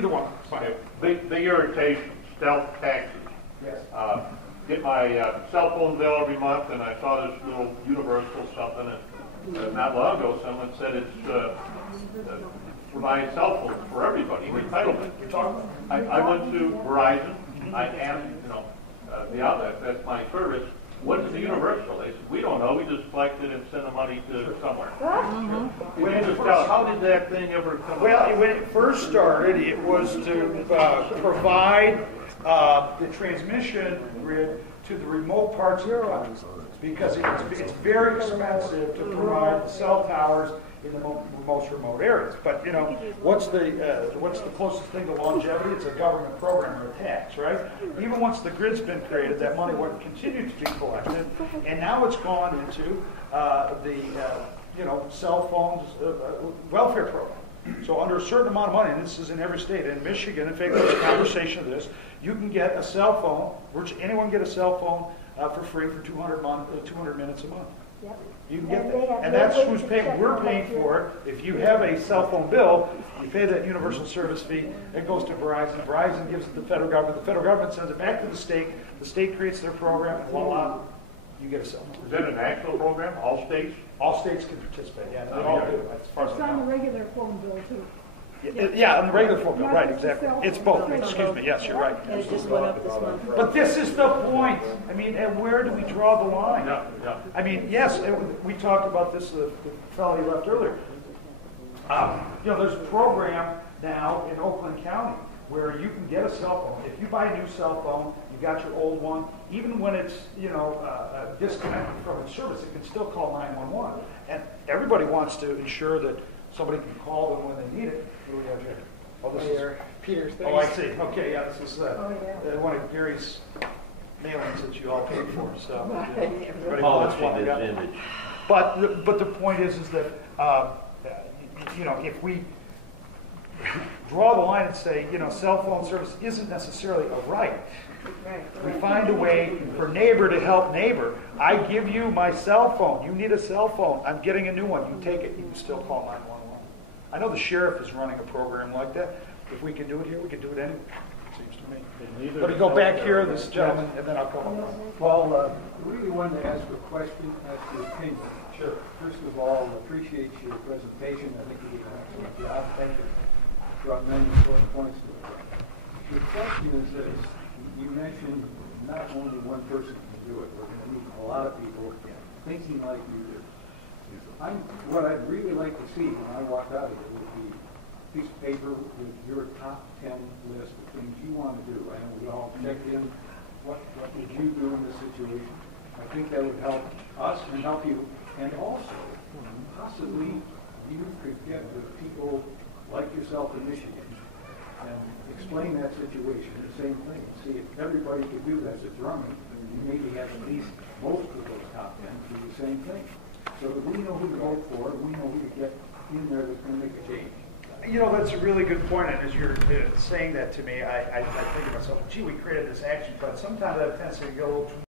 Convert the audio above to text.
Either one. Fine. Okay. Big irritation, stealth taxes. Yes. Get my cell phone bill every month, and I saw this little universal something, and not long ago someone said it's provide cell phones for everybody, entitlement. I went to Verizon, I asked, the outlet, that's my service, what is the universal? They said, we don't know, we just collect it and send the money to somewhere. When you just tell us, how did that thing ever come about? Well, when it first started, it was to provide the transmission grid to the remote parts of the country, because it's very expensive to provide cell towers in the most remote areas. But what's the closest thing to longevity? It's a government program or a tax, right? Even once the grid's been created, that money will continue to be collected, and now it's gone into the cell phones welfare program. So under a certain amount of money, and this is in every state, in Michigan, in fact, there's a conversation of this, you can get a cell phone, virtually anyone can get a cell phone for free for 200 minutes a month. Yep. You can get that. And that's who's paying. We're paying for it. If you have a cell phone bill, you pay that universal service fee. It goes to Verizon. Verizon gives it to the federal government. The federal government sends it back to the state. The state creates their program, and voila, you get a cell phone. Is that a national program? All states? All states can participate. Yeah, they all do. As far as It's I on the know. regular phone bill too. Yeah, on the regular phone bill, Not right, just the exactly. cell It's phone. both. Excuse me. Yes, you're right. And it just went up this month. But this is the point. I mean, and where do we draw the line? Yeah. I mean, yes, we talked about this, the fellow you left earlier. There's a program now in Oakland County where you can get a cell phone. If you buy a new cell phone, you got your old one, even when it's, disconnected from its service, it can still call 911. And everybody wants to ensure that somebody can call them when they need it. What do we have here? Oh, this is Peter's thing. Oh, I see. Okay, yeah, this is Oh, yeah. one of Gary's mailings that you all paid for. So everybody Polishing wants one. his Yeah. image. But the point is that if we draw the line and say cell phone service isn't necessarily a right. We find a way for neighbor to help neighbor. I give you my cell phone. You need a cell phone. I'm getting a new one. You take it. You can still call 911. I know the sheriff is running a program like that. If we can do it here, we can do it anywhere. It seems to me. Let me go back here, this gentleman, and then I'll come up. Well, really wanted to ask a question, ask your opinion. Sure. First of all, appreciate your presentation. I think you did an excellent job. Thank you. Brought many important points to it. The question is this. You mentioned not only one person can do it. We're going to need a lot of people thinking like you do. What I'd really like to see when I walk out of here would be a piece of paper with your top 10 list of things you want to do. And we all check in, what did you do in this situation? I think that would help us and help you. And also, possibly, you could get with people like yourself in Michigan and explain that situation, the same thing. See if everybody could do that that's running, you maybe have at least most of those top 10 do the same thing. So that we know who to vote for, we know who to get in there that's going to make a change. That's a really good point, and as you're saying that to me, I think to myself, gee, we created this action plan. Sometimes I have a tendency to go a little too